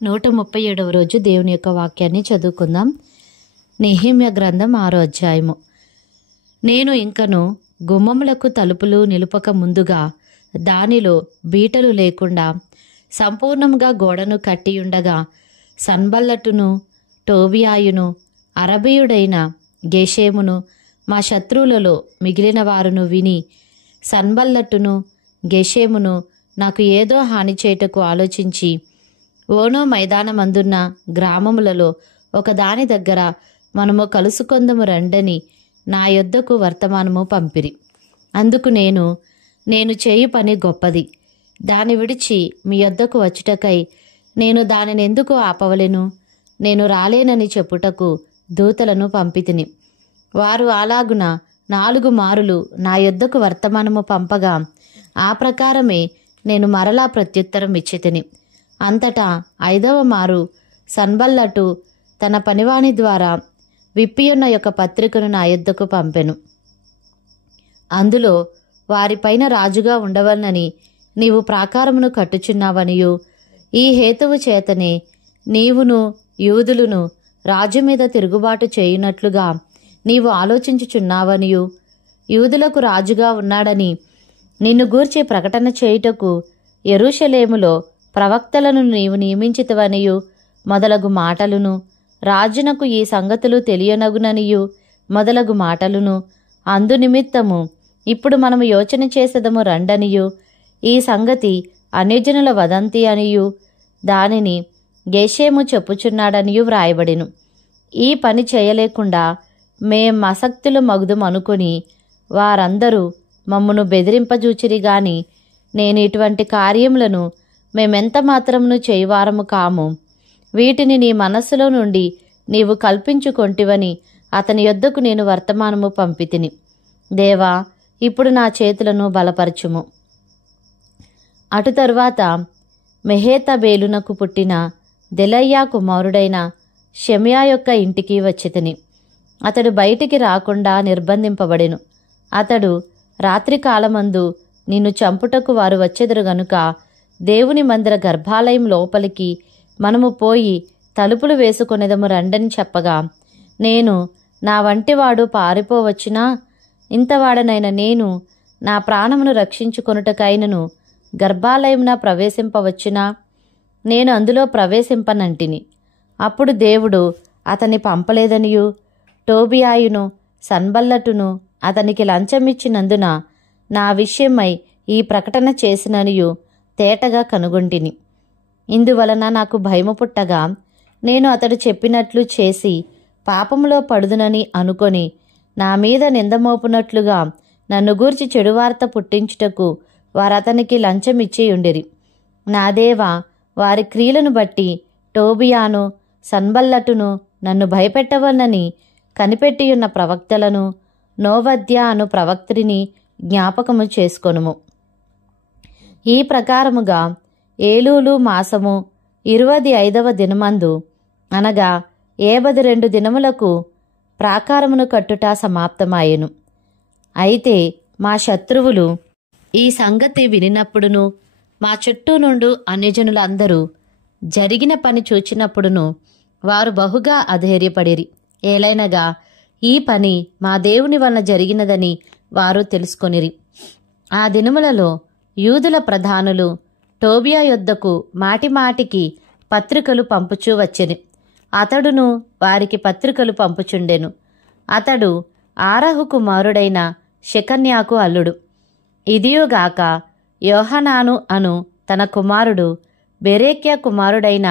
137వ రోజు దేవుని యొక్క వాక్యాన్ని చదువుకుందాం. నెహెమ్యా గ్రంథం 6వ అధ్యాయము. నేను ఇంకను గుమ్మములకు తలుపులు నిలుపక ముందుగా దానిలో బీటలు లేకుండా సంపూర్ణంగా గోడను కట్టియుండగా సన్బల్లటును టోబియాయును అరబీయుడైన గెషేమును మా శత్రువులలో మిగిలిన వారును విని సన్బల్లటును గెషేమును నాకు ఏదో హాని చేయుటకు ఆలోచించి ఓనో మైదానమందున్న గ్రామములలో ఒకదాని దగ్గర మనము కలుసుకొందము రండని నా యొద్దకు వర్తమానము పంపిరి. అందుకు నేను చేయు పని గొప్పది, దాని విడిచి మీ యొద్దకు వచ్చుటకై నేను దానిని ఎందుకు ఆపవలెను? నేను రాలేనని చెప్పుటకు దూతలను పంపితిని. వారు అలాగున 4 మారులు నా యొద్దకు వర్తమానము పంపగా ఆ ప్రకారమే నేను మరలా ప్రత్యుత్తరం ఇచ్చితిని. అంతటా 5వ మారు సన్బల్లటు తన పనివాని ద్వారా విప్పియున్న యొక్క పత్రికను నా యొద్దకు పంపెను. అందులో వారిపైన రాజుగా ఉండవలనని నీవు ప్రాకారమును కట్టుచున్నావనియు, ఈ హేతువు చేతనే నీవును యూదులను రాజు మీద తిరుగుబాటు చేయునట్లుగా నీవు ఆలోచించుచున్నావనియు, యూదులకు రాజుగా ఉన్నాడని నిన్ను గూర్చి ప్రకటన చేయుటకు యెరూషలేములో ప్రవక్తలను నీవు నియమించితివనియు మొదలగు మాటలును, రాజునకు ఈ సంగతులు తెలియనగుననియు మొదలగు మాటలును, అందు నిమిత్తము ఇప్పుడు మనము యోచన చేసేదము రండనియు, ఈ సంగతి అన్యజనుల వదంతి అనియు దానిని గెషేము చెప్పుచున్నాడనియు వ్రాయబడిను. ఈ పని చేయలేకుండా మేం ఆసక్తులు మగుదుం అనుకుని వారందరూ మమ్మును బెదిరింపజూచిరి గాని నేను ఇటువంటి కార్యములను మేమెంత మాత్రమును చేయువారము కాము. వీటిని నీ మనస్సులో నుండి నీవు కల్పించుకొంటివని అతని యొద్దకు నేను వర్తమానము పంపితిని. దేవా, ఇప్పుడు నా చేతులను బలపరచుము. అటు తరువాత మెహేతబేలునకు పుట్టిన దెలయ్యా కుమారుడైన షెమయా యొక్క ఇంటికి వచ్చితిని. అతడు బయటికి రాకుండా నిర్బంధింపబడెను. అతడు రాత్రికాలమందు నిన్ను చంపుటకు వారు వచ్చెదరు గనుక దేవుని మందిర గర్భాలయం లోపలికి మనము పోయి తలుపులు వేసుకొనేదము రండని చెప్పగా, నేను నా వంటివాడు పారిపోవచ్చునా? ఇంతవాడనైన నేను నా ప్రాణమును రక్షించుకొనుటకైనను గర్భాలయమున ప్రవేశింపవచ్చునా? నేను అందులో ప్రవేశింపనంటిని. అప్పుడు దేవుడు అతన్ని పంపలేదనియు, టోబియాయును సన్బల్లటును అతనికి లంచమిచ్చినందున నా విషయమై ఈ ప్రకటన చేసిననియు తేటగా కనుగొంటిని. ఇందువలన నాకు భయము పుట్టగా నేను అతడు చెప్పినట్లు చేసి పాపములో పడుదునని అనుకొని నా మీద నిందమోపునట్లుగా నన్ను గూర్చి చెడువార్త పుట్టించుటకు వారతనికి లంచమిచ్చి ఉండిరి. నా దేవా, వారి క్రియలను బట్టి టోబియాను సన్బల్లటును నన్ను భయపెట్టవలనని కనిపెట్టియున్న ప్రవక్తలను నోవద్య అను ప్రవక్త్రిని జ్ఞాపకము చేసుకొనుము. ఈ ప్రకారముగా ఏలూలు మాసము 25వ దినమందు అనగా 52 దినములకు ప్రాకారమును కట్టుట సమాప్తమాయెను. అయితే మా శత్రువులు ఈ సంగతి వినినప్పుడును మా చుట్టూ నుండు అన్యజనులందరూ జరిగిన పని చూచినప్పుడును వారు బహుగా అధైర్యపడిరి. ఏలైనగా ఈ పని మా దేవుని వలన జరిగినదని వారు తెలుసుకొనిరి. ఆ దినములలో యూదుల ప్రధానులు టోబియా యొద్దకు మాటిమాటికి పత్రికలు పంపుచూ వచ్చిరి. అతడును వారికి పత్రికలు పంపుచుండెను. అతడు ఆరహు కుమారుడైన షెకన్యాకు అల్లుడు. ఇదియుగాక యోహనాను అను తన కుమారుడు బెరేక్యా కుమారుడైన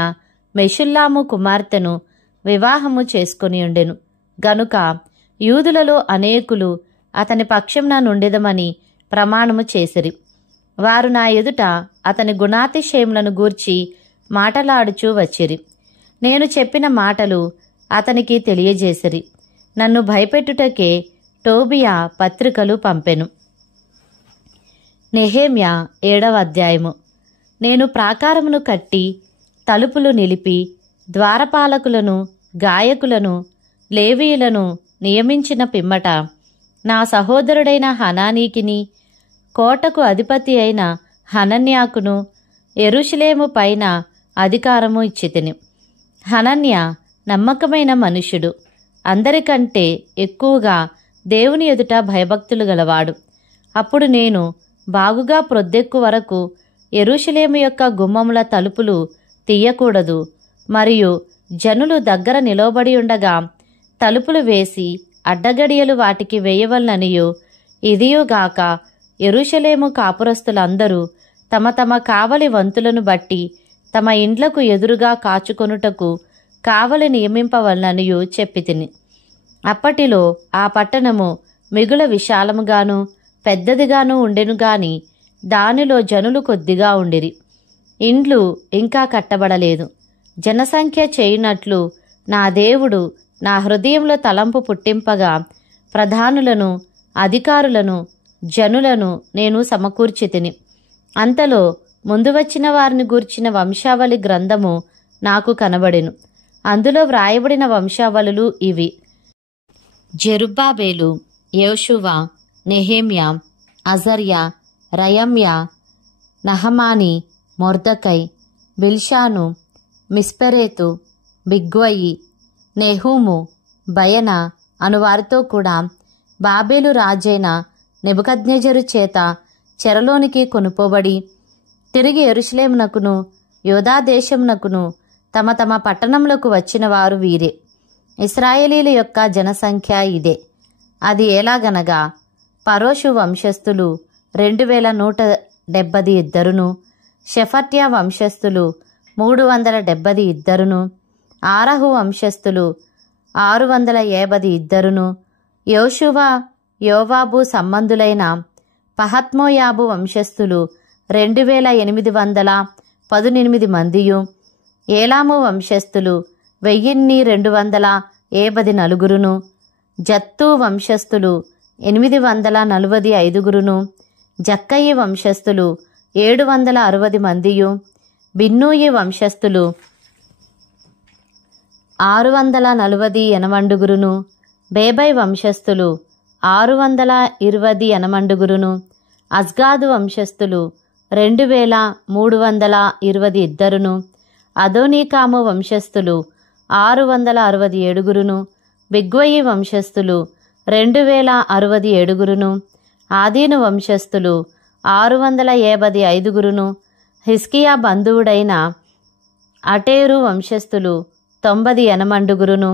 మెషుల్లాము కుమార్తెను వివాహము చేసుకుని ఉండెను గనుక యూదులలో అనేకులు అతని పక్షంన నుండెదమని ప్రమాణము చేసిరి. వారు నా ఎదుట అతని గుణాతిశయములను గూర్చి మాటలాడుచూ వచ్చిరి. నేను చెప్పిన మాటలు అతనికి తెలియజేసిరి. నన్ను భయపెట్టుటకే టోబియా పత్రికలు పంపెను. నెహెమ్యా 7వ అధ్యాయము. నేను ప్రాకారమును కట్టి తలుపులు నిలిపి ద్వారపాలకులను గాయకులను లేవీయులను నియమించిన పిమ్మట నా సహోదరుడైన హనానీకిని కోటకు అధిపతి అయిన హనన్యాకును యెరూషలేము పైన అధికారము ఇచ్చితిని. హనన్య నమ్మకమైన మనుష్యుడు, అందరికంటే ఎక్కువగా దేవుని ఎదుట భయభక్తులు గలవాడు. అప్పుడు నేను బాగుగా ప్రొద్దెక్కు వరకు యెరూషలేము యొక్క గుమ్మముల తలుపులు తీయకూడదు, మరియు జనులు దగ్గర నిలవబడి ఉండగా తలుపులు వేసి అడ్డగడియలు వాటికి వేయవలననియు, ఇదియుగాక యెరూషలేము కాపురస్తులందరూ తమ తమ కావలి వంతులను బట్టి తమ ఇండ్లకు ఎదురుగా కాచుకొనుటకు కావలి నియమింపవలననియు చెప్పితిని. అప్పటిలో ఆ పట్టణము మిగుల విశాలముగాను పెద్దదిగాను ఉండెను గాని దానిలో జనులు కొద్దిగా ఉండిరి. ఇండ్లు ఇంకా కట్టబడలేదు. జనసంఖ్య చేయునట్లు నా దేవుడు నా హృదయంలో తలంపు పుట్టింపగా ప్రధానులను, అధికారులను, జనులను నేను సమకూర్చితిని. అంతలో ముందు వచ్చిన వారిని గూర్చిన వంశావళి గ్రంథము నాకు కనబడెను. అందులో వ్రాయబడిన వంశావళులు ఇవి: జెరుబ్బాబేలు, యోషువ, నెహెమ్యా, అజర్యా, రయమ్యా, నహమాని, మొర్దకై, బిల్షాను, మిస్పెరేతు, బిగ్వయి, నెహూము, బయన అనువారితో కూడా బాబేలు రాజైన నెబుకద్నెజరు చేత చెరలోనికి కొనుపోబడి తిరిగి యెరూషలేమునకును యూదా దేశమునకును తమ తమ పట్టణములకు వచ్చిన వారు వీరే. ఇశ్రాయేలీల యొక్క జనసంఖ్య ఇదే. అది ఎలాగనగా, పరోషు వంశస్థులు 2172, షెఫట్యా వంశస్థులు 372, ఆరహు వంశస్థులు 652, యోషువ యోవాబు సంబంధులైన పహత్మోయాబు వంశస్థులు 2818 మందియు, ఏలాము వంశస్థులు 1274, జత్తు వంశస్థులు 845, జక్కయి వంశస్థులు 760 మందియు, బిన్నూయి వంశస్థులు 648, బేబై వంశస్థులు 628, అజ్గాదు వంశస్థులు 2322, అదోనీకాము వంశస్థులు 667, బిగ్వయి వంశస్థులు 2067, ఆదీను వంశస్థులు 655, హిస్కియా బంధువుడైన అటేరు వంశస్థులు 90,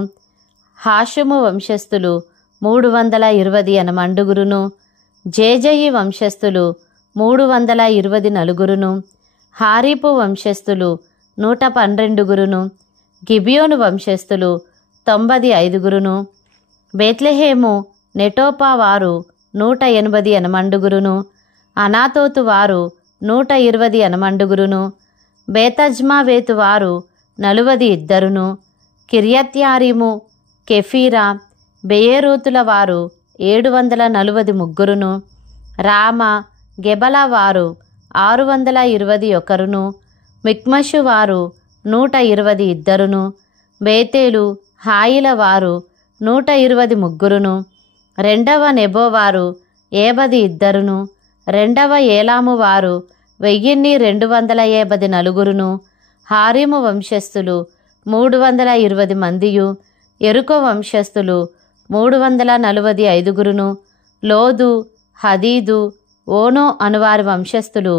హాషుము వంశస్థులు 320, జేజయి వంశస్థులు 324, హారీపు వంశస్థులు 112, గిబియోను వంశస్థులు 95, బేత్లెహేము నెటోపా వారు 180, అనాతోతు వారు 120, బేతజ్మావేతు వారు 42, కిర్యత్యారీము, కెఫీరా, బెయేరోతుల వారు 743, రామ, గెబల వారు 621, మిక్మషు వారు 122, బేతేలు, హాయిల వారు 123, రెండవ నెబో వారు 52, రెండవ ఏలాము వారు 1254, హారీము వంశస్థులు 320 మందియు, ఎరుకో వంశస్థులు 345, లోదు, హదీదు, ఓనో అనువారి వంశస్థులు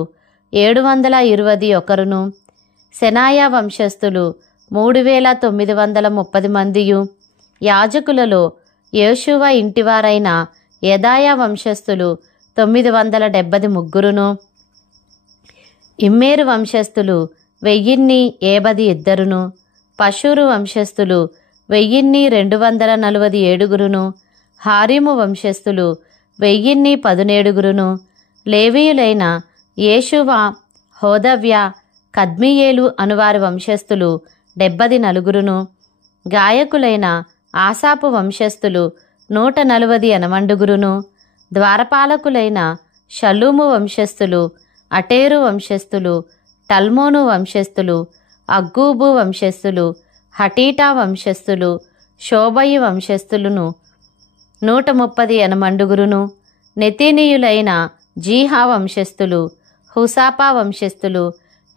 721, సెనాయా వంశస్థులు 3930 మందియు, యాజకులలో యేషువ ఇంటివారైన యెదాయా వంశస్థులు 973, ఇమ్మేరు వంశస్థులు 1072, పషూరు వంశస్థులు 1247, హారీము వంశస్థులు 1017, లేవీయులైన యేషువ, హోదవ్య, కద్మియేలు అనువారి వంశస్థులు 74, గాయకులైన ఆసాపు వంశస్థులు 140, ద్వారపాలకులైన షల్లూము వంశస్థులు, అటేరు వంశస్థులు, టల్మోను వంశస్థులు, అగ్గూబు వంశస్థులు, హటీటా వంశస్థులు, శోబయి వంశస్థులను 130, నెతీనీయులైన జీహా వంశస్థులు, హుసాపా వంశస్థులు,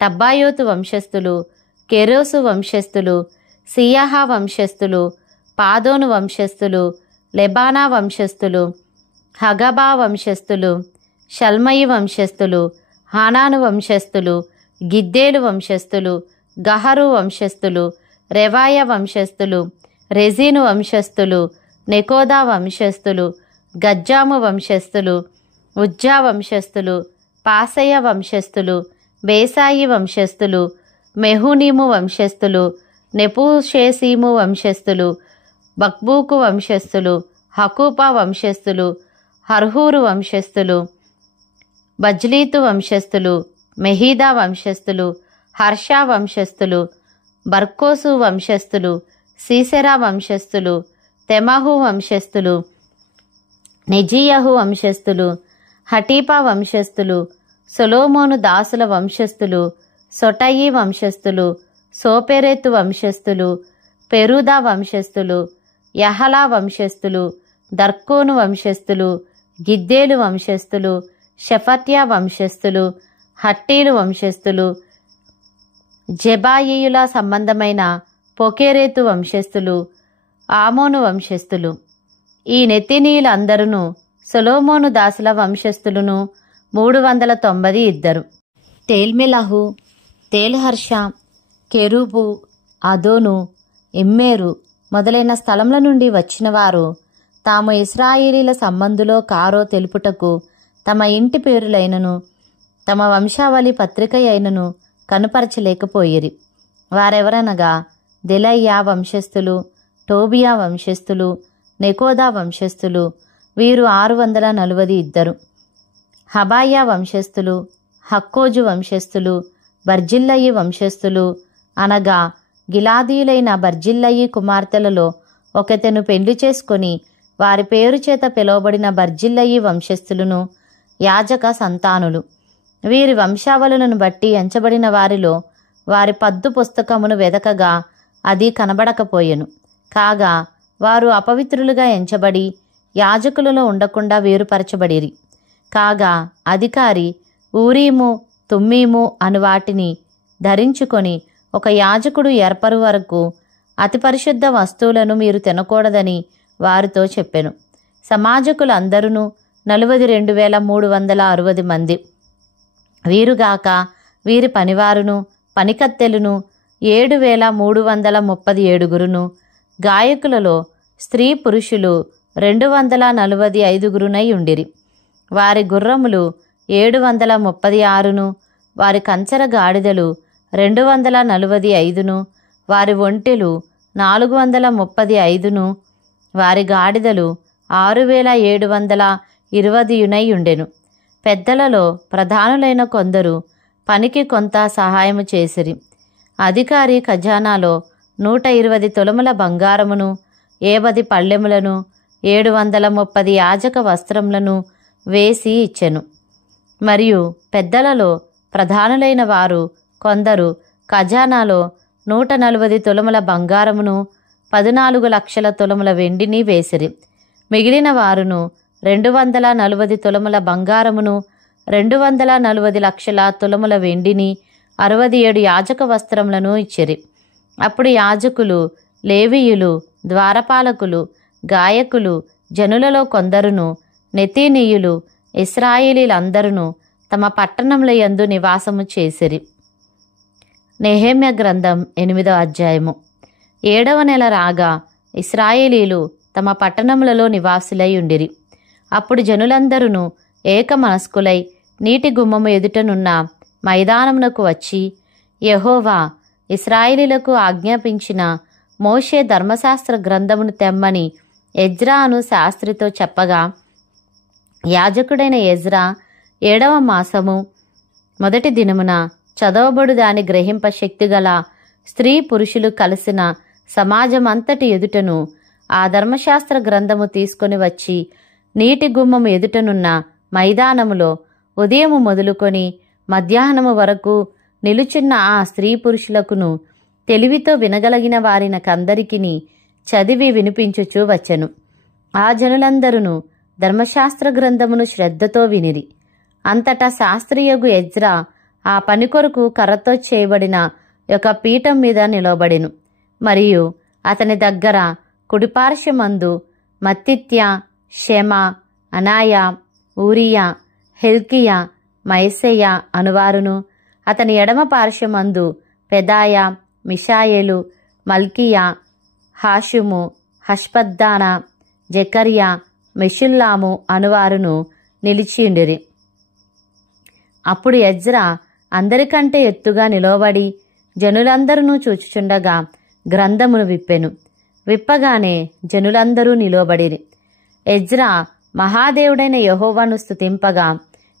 టబ్బాయోతు వంశస్థులు, కెరోసు వంశస్థులు, సియాహా వంశస్థులు, పాదోను వంశస్థులు, లెబానా వంశస్థులు, హగబా వంశస్థులు, షల్మయి వంశస్థులు, హానాను వంశస్థులు, గిద్దేలు వంశస్థులు, గహరు వంశస్థులు, రెవాయ వంశస్థులు, రెజీను వంశస్థులు, నెకోదా వంశస్థులు, గజ్జాము వంశస్థులు, ఉజ్జా వంశస్థులు, పాసయ వంశస్థులు, బేసాయి వంశస్థులు, మెహునీము వంశస్థులు, నెపుషేసీము వంశస్థులు, బక్బూకు వంశస్థులు, హకూపా వంశస్థులు, హర్హూరు వంశస్థులు, బజ్లీతు వంశస్థులు, మెహీదా వంశస్థులు, హర్షా వంశస్థులు, బర్కోసు వంశస్థులు, సీసెరా వంశస్థులు, తెమహు వంశస్థులు, నెజియహు వంశస్థులు, హటీపా వంశస్థులు, సొలొమోను దాసుల వంశస్థులు, సొటయి వంశస్థులు, సోపెరెతు వంశస్థులు, పెరుదా వంశస్థులు, యహలా వంశస్థులు, దర్కోను వంశస్థులు, గిద్దేలు వంశస్థులు, షెఫట్యా వంశస్థులు, హట్టీలు వంశస్థులు, జెబాయియుల సంబంధమైన పొకేరేతు వంశస్థులు, ఆమోను వంశస్థులు. ఈ నెతినీయులందరూ సొలొమోను దాసుల వంశస్థులను 392. తేల్మెలహు, తేల్హర్ష, కెరూబు, అదోను, ఇమ్మేరు మొదలైన స్థలముల నుండి వచ్చిన వారు తాము ఇశ్రాయేలీల సంబంధులో కారో తెలుపుటకు తమ ఇంటి పేరులైనను తమ వంశావళి పత్రిక అయినను కనుపరచలేకపోయిరి. వారెవరనగా దెలయ్యా వంశస్థులు, టోబియా వంశస్థులు, నెకోదా వంశస్థులు, వీరు 642. హబాయా వంశస్థులు, హక్కోజు వంశస్థులు, బర్జిల్లయి వంశస్థులు అనగా గిలాదీయులైన బర్జిల్లయి కుమార్తెలలో ఒకతెను పెండ్లి చేసుకొని వారి పేరు చేత పిలువబడిన బర్జిల్లయి వంశస్థులను యాజక సంతానులు. వీరి వంశావళులను బట్టి ఎంచబడిన వారిలో వారి పద్దు పుస్తకమును వెదకగా అది కనబడకపోయెను. కాగా వారు అపవిత్రులుగా ఎంచబడి యాజకులలో ఉండకుండా వేరుపరచబడిరి. కాగా అధికారి ఊరీము తుమ్మీము అను వాటిని ధరించుకొని ఒక యాజకుడు ఏర్పరు వరకు అతి పరిశుద్ధ వస్తువులను మీరు తినకూడదని వారితో చెప్పెను. సమాజకులందరూ 42,360 మంది. వీరుగాక వీరి పనివారును పనికత్తెలును 7,337. గాయకులలో స్త్రీ పురుషులు 245 ఉండిరి. వారి గుర్రములు 736, వారి కంచర గాడిదలు 245, వారి ఒంటెలు 435, వారి గాడిదలు 6,720 ఉండెను. పెద్దలలో ప్రధానులైన కొందరు పనికి కొంత సహాయము చేసిరి. అధికారి ఖజానాలో 120 తులముల బంగారమును, 70 పళ్ళెములను, 730 యాజక వస్త్రములను వేసి ఇచ్చెను. మరియు పెద్దలలో ప్రధానులైన వారు కొందరు ఖజానాలో 140 తులముల బంగారమును, 14 లక్షల తులముల వెండిని వేసిరి. మిగిలిన వారును 240 తులముల బంగారమును, 240 లక్షల తులముల వెండిని, 67 యాజక వస్త్రములను ఇచ్చిరి. అప్పుడు యాజకులు, లేవీయులు, ద్వారపాలకులు, గాయకులు, జనులలో కొందరును, నెతీనీయులు, ఇశ్రాయేలీలందరూ తమ పట్టణముల యందు నివాసము చేసిరి. నెహెమ్య గ్రంథం 8వ అధ్యాయము. 7వ నెల రాగా ఇశ్రాయేలీలు తమ పట్టణములలో నివాసులై ఉండిరి. అప్పుడు జనులందరూ ఏకమనస్కులై నీటి గుమ్మము ఎదుటనున్న మైదానమునకు వచ్చి, యెహోవా ఇశ్రాయేలీలకు ఆజ్ఞాపించిన మోషే ధర్మశాస్త్ర గ్రంథమును తెమ్మని ఎజ్రా అను శాస్త్రితో చెప్పగా, యాజకుడైన ఎజ్రా 7వ మాసము 1 దినమున చదవబడు దాని గ్రహింప శక్తిగల స్త్రీ పురుషులు కలిసిన సమాజమంతటి ఎదుటను ఆ ధర్మశాస్త్ర గ్రంథము తీసుకొని వచ్చి నీటి గుమ్మము ఎదుటనున్న మైదానములో ఉదయము మొదలుకొని మధ్యాహ్నము వరకు నిలుచున్న ఆ స్త్రీ పురుషులకును తెలివితో వినగలిగిన వారినకందరికిని చదివి వినిపించుచూ వచ్చెను. ఆ జనులందరూ ధర్మశాస్త్ర గ్రంథమును శ్రద్ధతో వినిరి. అంతటా శాస్త్రియగు ఎజ్రా ఆ పని కొరకు కర్రతో చేయబడిన ఒక పీఠం మీద నిలబడెను. మరియు అతని దగ్గర కుడిపార్శ్వమందు మత్తిత్య, షెమ, అనాయ, ఊరియా, హిల్కియా, మైసెయ అనువారును, అతని ఎడమ పార్శ్వమందు పెదాయ, మిషాయేలు, మల్కియా, హాషుము, హష్పద్దాన, జెకర్యా, మెషుల్లాము అనువారును నిలిచియుండిరి. అప్పుడు ఎజ్రా అందరికంటే ఎత్తుగా నిలవబడి జనులందరూ చూచుచుండగా గ్రంథమును విప్పెను. విప్పగానే జనులందరూ నిలవబడిరి. ఎజ్రా మహాదేవుడైన యెహోవాను స్తుతింపగా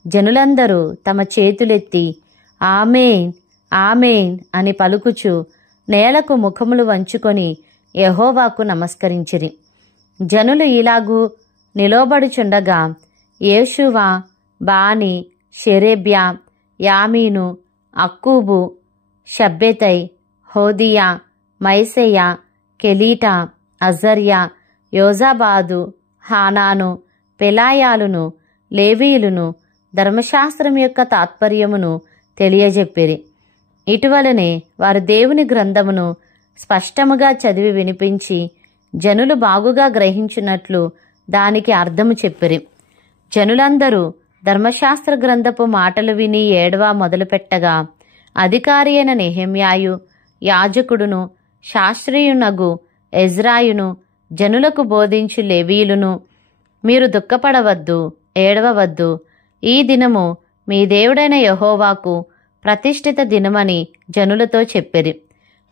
జనులందరూ తమ చేతులెత్తి ఆమేన్, ఆమేన్ అని పలుకుచు నేలకు ముఖములు వంచుకొని యెహోవాకు నమస్కరించిరి. జనులు ఇలాగూ నిలవబడుచుండగా యేషువ, బాని, షెరేబ్యా, యామీను, అక్కూబు, షబ్బెతై, హోదియా, మైసెయ, కెలీటా, అజర్యా, యోజాబాదు, హానాను, పెలాయాలును, లేవీయులును ధర్మశాస్త్రం యొక్క తాత్పర్యమును తెలియజెప్పిరి. ఇటువలనే వారు దేవుని గ్రంథమును స్పష్టముగా చదివి వినిపించి జనులు బాగుగా గ్రహించినట్లు దానికి అర్థము చెప్పిరి. జనులందరూ ధర్మశాస్త్ర గ్రంథపు మాటలు విని ఏడవ మొదలుపెట్టగా అధికారి అయిన నెహెమ్యాయు, యాజకుడును, శాస్త్రీయునగు ఎజ్రాయును జనులకు బోధించు లేవీయులును, మీరు దుఃఖపడవద్దు, ఏడవవద్దు, ఈ దినము మీ దేవుడైన యెహోవాకు ప్రతిష్ఠిత దినమని జనులతో చెప్పిరి.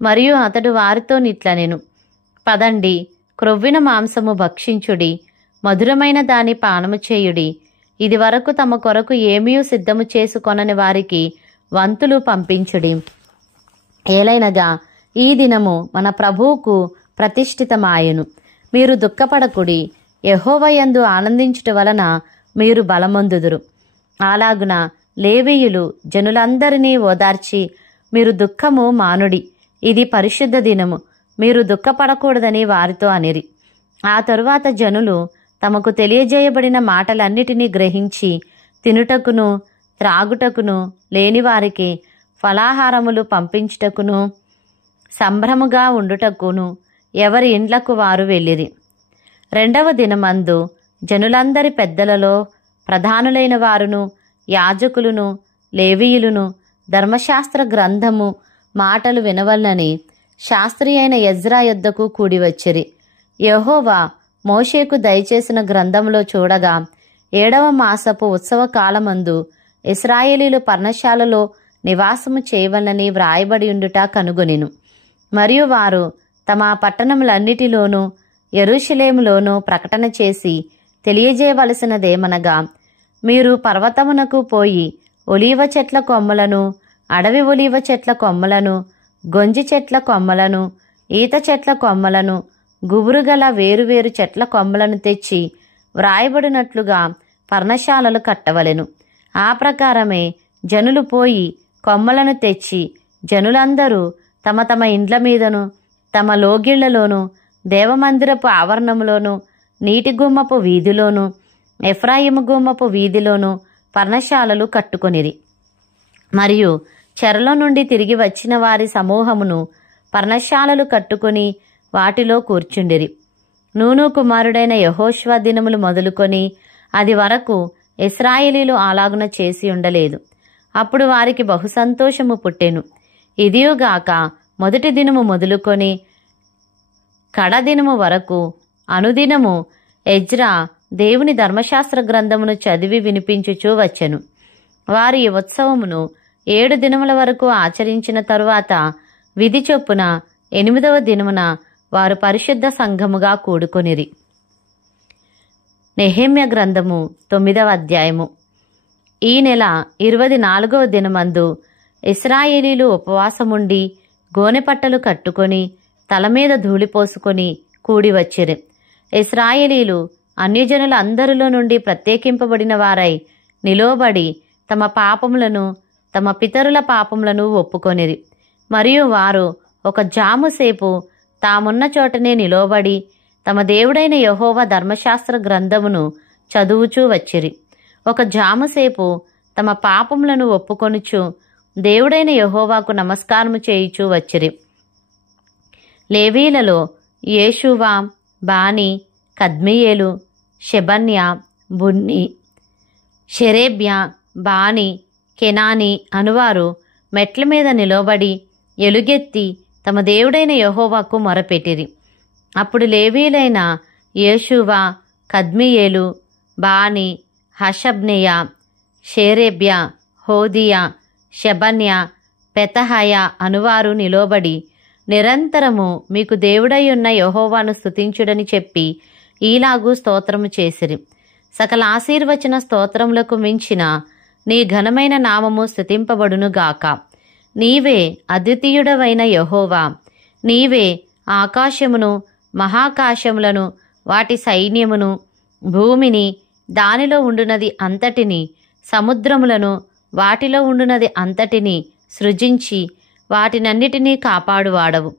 మరియు అతడు వారితో నిట్లనెను, పదండి, క్రొవ్విన మాంసము భక్షించుడి, మధురమైన దాని పానము చేయుడి. ఇది వరకు తమ కొరకు ఏమీ సిద్ధము చేసుకొనని వారికి వంతులు పంపించుడి. ఏలైనగా ఈ దినము మన ప్రభువుకు ప్రతిష్ఠితమాయెను. మీరు దుఃఖపడకుడి, యెహోవాయందు ఆనందించుట వలన మీరు బలమొందుదురు. అలాగున లేవీయులు జనులందరినీ ఓదార్చి, మీరు దుఃఖము మానుడి, ఇది పరిశుద్ధ దినము, మీరు దుఃఖపడకూడదని వారితో అనిరి. ఆ తరువాత జనులు తమకు తెలియజేయబడిన మాటలన్నిటినీ గ్రహించి తినుటకును త్రాగుటకును లేని వారికి ఫలాహారములు పంపించుటకును సంభ్రముగా ఉండుటకును ఎవరి ఇండ్లకు వారు వెళ్ళిరి. రెండవ దినమందు జనులందరి పెద్దలలో ప్రధానులైన వారును, యాజకులును, లేవీయులును ధర్మశాస్త్ర గ్రంథము మాటలు వినవలనని శాస్త్రి అయిన ఎజ్రా యొద్దకు కూడివచ్చిరి. యెహోవా మోషేకు దయచేసిన గ్రంథంలో చూడగా 7వ మాసపు ఉత్సవ కాలమందు ఇశ్రాయేలీలు పర్ణశాలలో నివాసము చేయవలనని వ్రాయబడి ఉండుట కనుగొనెను. మరియు వారు తమ పట్టణములన్నిటిలోనూ యెరూషలేములోనూ ప్రకటన చేసి తెలియజేయవలసినదేమనగా, మీరు పర్వతమునకు పోయి ఒలీవ చెట్ల కొమ్మలను, అడవి ఒలీవ చెట్ల కొమ్మలను, గొంజి చెట్ల కొమ్మలను, ఈత చెట్ల కొమ్మలను, గుబురుగల వేరువేరు చెట్ల కొమ్మలను తెచ్చి వ్రాయబడినట్లుగా పర్ణశాలలు కట్టవలెను. ఆ ప్రకారమే జనులు పోయి కొమ్మలను తెచ్చి జనులందరూ తమ తమ ఇండ్ల మీదను, తమ లోగిళ్లలోను, దేవమందిరపు ఆవరణములోను, నీటి గుమ్మపు వీధిలోను, ఎఫ్రాయిము గుమ్మపు వీధిలోను పర్ణశాలలు కట్టుకొనిరి. మరియు చెరలో నుండి తిరిగి వచ్చిన వారి సమూహమును పర్ణశాలలు కట్టుకొని వాటిలో కూర్చుండిరి. నూను కుమారుడైన యెహోషువ దినములు మొదలుకొని అది వరకు ఇశ్రాయేలీలు అలాగున చేసి ఉండలేదు. అప్పుడు వారికి బహు సంతోషము పుట్టెను. ఇదియుగాక మొదటి దినము మొదలుకొని కడదినము వరకు అనుదినము ఎజ్రా దేవుని ధర్మశాస్త్ర గ్రంథమును చదివి వినిపించుచూ వచ్చెను. వారు ఈ ఉత్సవమును 7 దినముల వరకు ఆచరించిన తరువాత విధి చొప్పున 8వ దినమున వారు పరిశుద్ధ సంఘముగా కూడుకొనిరి. నెహెమ్యా గ్రంథము 9వ అధ్యాయము. ఈ నెల 24వ దినమందు ఇశ్రాయేలీలు ఉపవాసముండి గోనెపట్టలు కట్టుకొని తల మీద ధూళిపోసుకొని కూడి వచ్చిరి. ఇశ్రాయేలీలు అన్యజనుల అందరిలో నుండి ప్రత్యేకింపబడిన వారై నిలోబడి తమ పాపములను, తమ పితరుల పాపములను ఒప్పుకొనిరి. మరియు వారు ఒక జాముసేపు తామున్న చోటనే నిలోబడి తమ దేవుడైన యెహోవా ధర్మశాస్త్ర గ్రంథమును చదువుచూ వచ్చిరి. ఒక జాముసేపు తమ పాపములను ఒప్పుకొనుచు దేవుడైన యెహోవాకు నమస్కారము చేయుచూ వచ్చిరి. లేవీలలో యేషూవా, బానీ, కద్మియేలు, షెబన్యా, బున్ని, షెరేబ్యా, బానీ, కెనానీ అనువారు మెట్ల మీద నిలబడి ఎలుగెత్తి తమ దేవుడైన యెహోవాకు మొరపెట్టిరి. అప్పుడు లేవీలైన యేషూవా, కద్మియేలు, బానీ, హషబ్నెయా, షేరేబ్యా, హోదియా, షెబన్యా, పెతహయా అనువారు నిలబడి నిరంతరము మీకు దేవుడైయున్న యెహోవాను స్తుతించుడని చెప్పి ఈలాగు స్తోత్రము చేసిరి. సకల ఆశీర్వచన స్తోత్రములకు మించిన నీ ఘనమైన నామము స్తుతింపబడునుగాక. నీవే అద్వితీయుడవైన యెహోవా. నీవే ఆకాశమును, మహాకాశములను, వాటి సైన్యమును, భూమిని, దానిలో ఉండునది అంతటిని, సముద్రములను, వాటిలో ఉండునది అంతటిని సృజించి వాటినన్నిటినీ కాపాడువాడవు.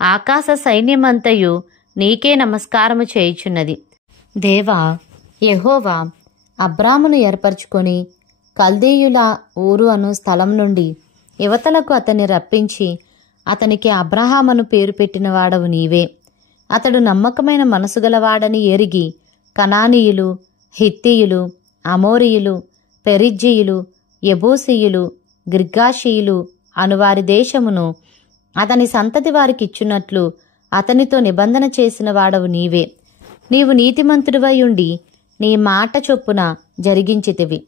ఆకాశ సైన్యమంతయు నీకే నమస్కారము చేయుచున్నది. దేవా యెహోవా అబ్రామును ఏర్పరచుకొని కల్దీయుల ఊరు అను స్థలం నుండి యువతలకు అతన్ని రప్పించి అతనికి అబ్రహామను పేరు పెట్టిన వాడవు నీవే. అతడు నమ్మకమైన మనసు గలవాడని ఎరిగి కనానీయులు, హిత్తీయులు, అమోరీయులు, పెరిజ్జీయులు, యెబూసీయులు, గిర్గాషీయులు అనువారి దేశమును అతని సంతతి వారికిచ్చున్నట్లు అతనితో నిబంధన చేసిన వాడవు నీవే. నీవు నీతిమంతుడివై ఉండి నీ మాట చొప్పున జరిగించితివి.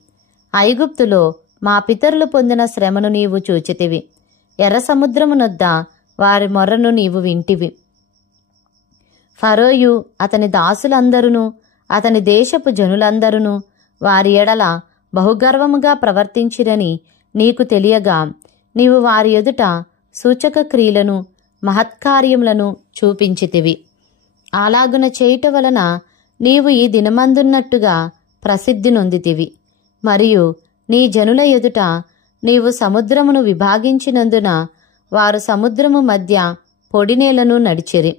ఐగుప్తులో మా పితరులు పొందిన శ్రమను నీవు చూచితివి. ఎర్ర సముద్రమునొద్ద వారి మొర్రను నీవు వింటివి. ఫరోయు అతని దాసులందరును అతని దేశపు జనులందరును వారి ఎడల బహుగర్వముగా ప్రవర్తించిరని నీకు తెలియగా నీవు వారి ఎదుట సూచక క్రియలను, మహత్కార్యములను చూపించితివి. అలాగున చేయుట వలన నీవు ఈ దినమందున్నట్టుగా ప్రసిద్ధి నొందితివి. మరియు నీ జనుల ఎదుట నీవు సముద్రమును విభాగించినందున వారు సముద్రము మధ్య పొడినేలను నడిచిరి.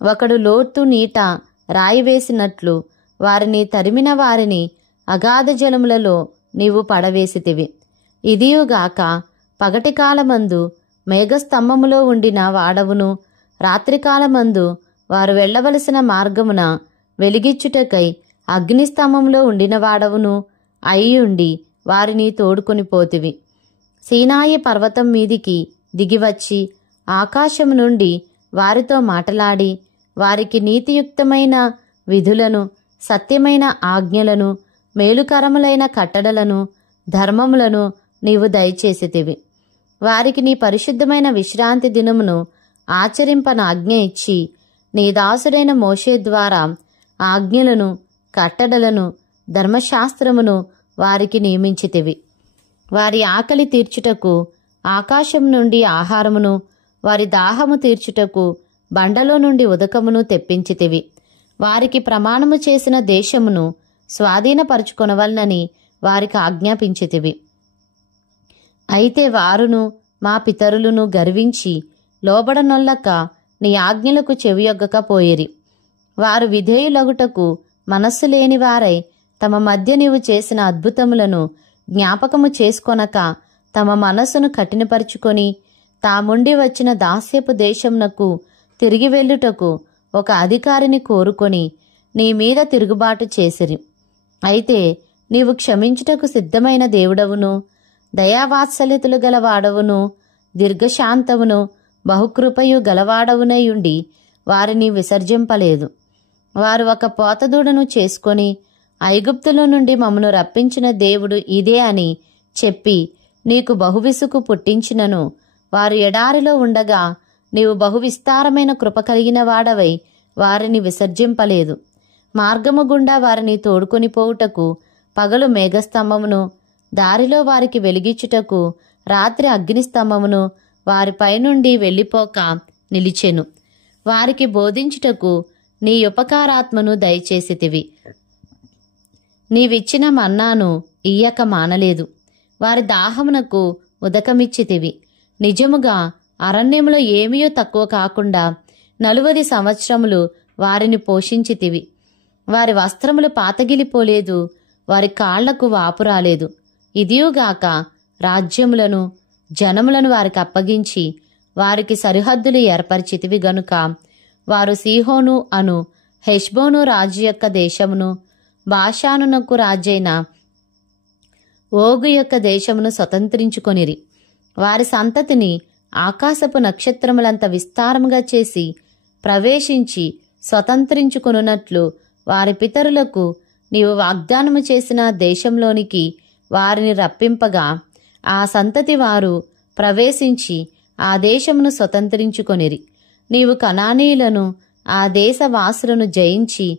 ఒకడు లోతు నీట రాయి వేసినట్లు వారిని తరిమిన వారిని అగాధ జలములలో నీవు పడవేసితివి. ఇదియుగాక పగటికాలమందు మేఘస్తంభములో ఉండిన వాడవును, రాత్రికాలమందు వారు వెళ్లవలసిన మార్గమున వెలిగిచ్చుటకై అగ్నిస్తంభంలో ఉండిన వాడవును అయ్యుండి వారిని తోడుకొని పోతివి. సీనాయి పర్వతం మీదికి దిగివచ్చి ఆకాశము నుండి వారితో మాటలాడి వారికి నీతియుక్తమైన విధులను, సత్యమైన ఆజ్ఞలను, మేలుకరములైన కట్టడలను, ధర్మములను నీవు దయచేసితివి. వారికి నీ పరిశుద్ధమైన విశ్రాంతి దినమును ఆచరింపనాజ్ఞ ఇచ్చి నీ దాసుడైన మోషే ద్వారా ఆజ్ఞలను, కట్టడలను, ధర్మశాస్త్రమును వారికి నియమించితివి. వారి ఆకలి తీర్చుటకు ఆకాశం నుండి ఆహారమును, వారి దాహము తీర్చుటకు బండలో నుండి ఉదకమును తెప్పించితివి. వారికి ప్రమాణము చేసిన దేశమును స్వాధీనపరుచుకొనవలనని వారికి ఆజ్ఞాపించితివి. అయితే వారును మా పితరులను గర్వించి లోబడనొల్లక నీ ఆజ్ఞలకు చెవియొగ్గకపోయిరి. వారు విధేయులగుటకు మనస్సు లేని వారై తమ మధ్య నీవు చేసిన అద్భుతములను జ్ఞాపకము చేసుకొనక తమ మనస్సును కఠినపరుచుకొని తాముండి వచ్చిన దాస్యపు దేశమునకు తిరిగి వెళ్ళుటకు ఒక అధికారిని కోరుకొని నీ మీద తిరుగుబాటు చేసిరి. అయితే నీవు క్షమించుటకు సిద్ధమైన దేవుడవును, దయావాత్సల్యతలు గలవాడవును, దీర్ఘశాంతమును, బహుకృపయు గలవాడవునయుండి వారిని విసర్జింపలేదు. వారు ఒక పోతదూడను చేసుకొని ఐగుప్తులో నుండి మమ్మను రప్పించిన దేవుడు ఇదే అని చెప్పి నీకు బహువిసుకు పుట్టించినను వారు ఎడారిలో ఉండగా నీవు బహువిస్తారమైన కృప కలిగిన వాడవై వారిని విసర్జింపలేదు. మార్గము గుండా వారిని తోడుకొని పోవుటకు పగలు మేఘస్తంభమును, దారిలో వారికి వెలిగించుటకు రాత్రి అగ్నిస్తంభమును వారిపై నుండి వెళ్ళిపోక నిలిచెను. వారికి బోధించుటకు నీ ఉపకారాత్మను దయచేసితివి. నీవిచ్చిన మన్నాను ఇయ్యక మానలేదు. వారి దాహమునకు ఉదకమిచ్చితివి. నిజముగా అరణ్యములో ఏమీయో తక్కువ కాకుండా 40 సంవత్సరములు వారిని పోషించితివి. వారి వస్త్రములు పాతగిలిపోలేదు, వారి కాళ్లకు వాపు రాలేదు. ఇదియుగాక రాజ్యములను, జనములను వారికి అప్పగించి వారికి సరిహద్దులు ఏర్పరిచితివి గనుక వారు సీహోను అను హెష్బోను రాజు యొక్క దేశమును బాషానునకు రాజైన ఓగు యొక్క దేశమును స్వతంత్రించుకొనిరి. వారి సంతతిని ఆకాశపు నక్షత్రములంత విస్తారముగా చేసి ప్రవేశించి స్వతంత్రించుకొనున్నట్లు వారి పితరులకు నీవు వాగ్దానము చేసిన దేశంలోనికి వారిని రప్పింపగా ఆ సంతతి వారు ప్రవేశించి ఆ దేశమును స్వతంత్రించుకొనిరి. నీవు కనానీయులను ఆ దేశవాసులను జయించి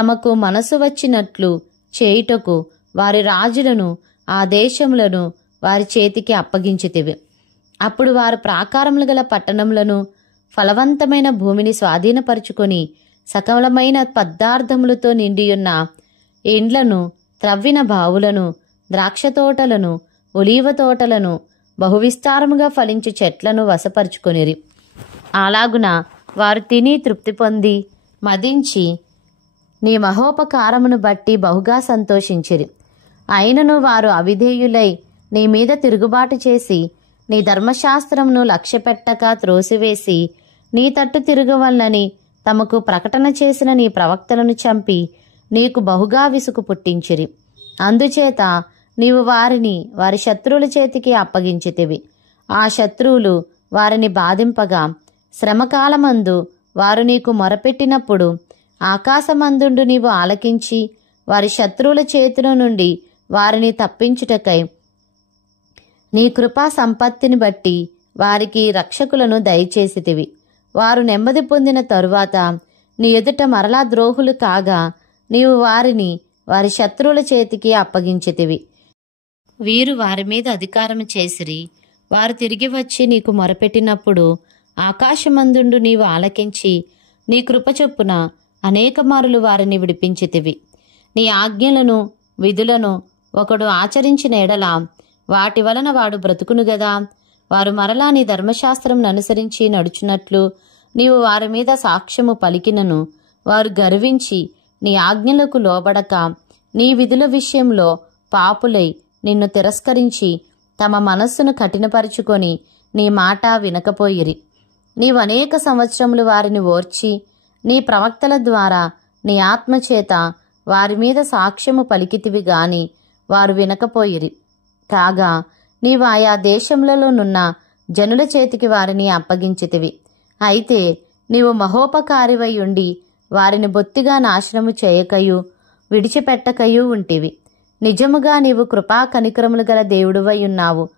తమకు మనసు వచ్చినట్లు చేయుటకు వారి రాజులను ఆ దేశములను వారి చేతికి అప్పగించితివి. అప్పుడు వారు ప్రాకారములు గల పట్టణములను ఫలవంతమైన భూమిని స్వాధీనపరుచుకొని సకలమైన పదార్థములతో నిండియున్న ఇండ్లను, త్రవ్విన బావులను, ద్రాక్ష తోటలను, ఒలీవ తోటలను, బహువిస్తారముగా ఫలించు చెట్లను వశపరుచుకొనిరి. అలాగున వారు తిని తృప్తి పొంది మదించి నీ మహోపకారమును బట్టి బహుగా సంతోషించిరి. అయినను వారు అవిధేయులై నీ మీద తిరుగుబాటు చేసి నీ ధర్మశాస్త్రమును లక్ష్యపెట్టక త్రోసివేసి నీ తట్టు తిరగవలనని తమకు ప్రకటన చేసిన నీ ప్రవక్తలను చంపి నీకు బహుగా విసుగు పుట్టించిరి. అందుచేత నీవు వారిని వారి శత్రువుల చేతికి అప్పగించితివి. ఆ శత్రువులు వారిని బాధింపగా శ్రమకాలమందు వారు నీకు మొరపెట్టినప్పుడు ఆకాశమందుండు నీవు ఆలకించి వారి శత్రువుల చేతుల నుండి వారిని తప్పించుటకై నీ కృపా సంపత్తిని బట్టి వారికి రక్షకులను దయచేసితివి. వారు నెమ్మది పొందిన తరువాత నీ ఎదుట మరలా ద్రోహులు కాగా నీవు వారిని వారి శత్రువుల చేతికి అప్పగించితివి. వీరు వారి మీద అధికారం చేసిరి. వారు తిరిగి వచ్చి నీకు మొరపెట్టినప్పుడు ఆకాశమందుండు నీవు ఆలకించి నీ కృప చొప్పున అనేక మారులు వారిని విడిపించితివి. నీ ఆజ్ఞలను విధులను ఒకడు ఆచరించిన ఎడల వాటి వలన వాడు బ్రతుకును గదా. వారు మరలా నీ ధర్మశాస్త్రం అనుసరించి నడుచున్నట్లు నీవు వారి మీద సాక్ష్యము పలికినను వారు గర్వించి నీ ఆజ్ఞలకు లోబడక నీ విధుల విషయంలో పాపులై నిన్ను తిరస్కరించి తమ మనస్సును కఠినపరుచుకొని నీ మాట వినకపోయిరి. నీవు అనేక సంవత్సరములు వారిని ఓర్చి నీ ప్రవక్తల ద్వారా నీ ఆత్మచేత వారి మీద సాక్ష్యము పలికితివి గాని వారు వినకపోయిరి. కాగా నీవు ఆయా దేశములలోనున్న జనుల చేతికి వారిని అప్పగించితివి. అయితే నీవు మహోపకారివై ఉండి వారిని బొత్తిగా నాశనము చేయకయు విడిచిపెట్టకయు ఉంటివి. నిజముగా నీవు కృపా కనికరములు గల దేవుడువై ఉన్నావు.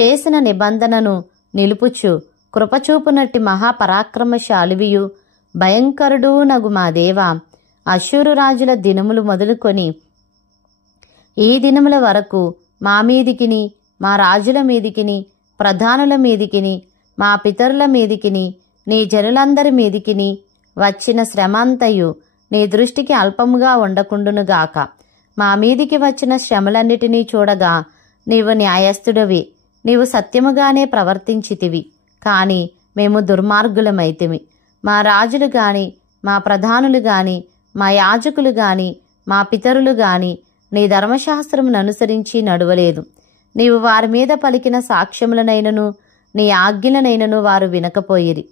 చేసిన నిబంధనను నిలుపుచు కృపచూపునట్టి మహాపరాక్రమశాలివియు భయంకరుడు నగు మా దేవా, అశ్షూరు రాజుల దినములు మొదలుకొని ఈ దినముల వరకు మా మీదికిని మా రాజుల మీదికిని ప్రధానుల మీదికిని మా పితరుల మీదికిని నీ జనులందరి మీదికిని వచ్చిన శ్రమంతయు నీ దృష్టికి అల్పముగా ఉండకుండునుగాక. మా మీదికి వచ్చిన శ్రమలన్నిటినీ చూడగా నీవు న్యాయస్థుడవి. నీవు సత్యముగానే ప్రవర్తించితివి. కాని మేము దుర్మార్గులమైతిమి. మా రాజులు గాని మా ప్రధానులు గాని మా యాజకులు గాని మా పితరులు గాని నీ ధర్మశాస్త్రమును అనుసరించి నడువలేదు. నీవు వారి మీద పలికిన సాక్ష్యములనైనను నీ ఆజ్ఞలనైనను వారు వినకపోయిరి.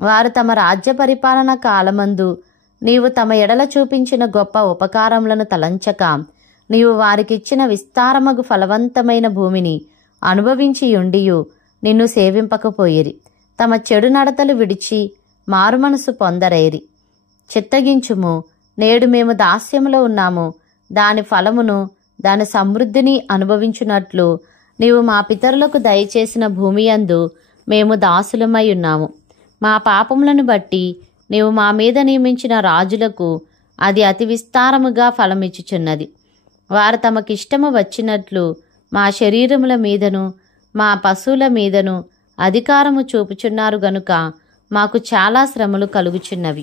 వారు తమ రాజ్య పరిపాలన కాలమందు నీవు తమ ఎడల చూపించిన గొప్ప ఉపకారములను తలంచక నీవు వారికిచ్చిన విస్తారమగు ఫలవంతమైన భూమిని అనుభవించి ఉండియు నిన్ను సేవింపకపోయిరి. తమ చెడు నడతలు విడిచి మారుమనసు పొందరైరి. చిత్తగించుము, నేడు మేము దాస్యములో ఉన్నాము. దాని ఫలమును దాని సమృద్ధిని అనుభవించున్నట్లు నీవు మా పితరులకు దయచేసిన భూమియందు మేము దాసులమై ఉన్నాము. మా పాపములను బట్టి నీవు మా మీద నియమించిన రాజులకు అది అతి విస్తారముగా ఫలమిచ్చుచున్నది. వారు తమకిష్టము వచ్చినట్లు మా శరీరముల మీదను మా పశువుల మీదను అధికారము చూపుచున్నారు గనుక మాకు చాలా శ్రమలు కలుగుచున్నవి.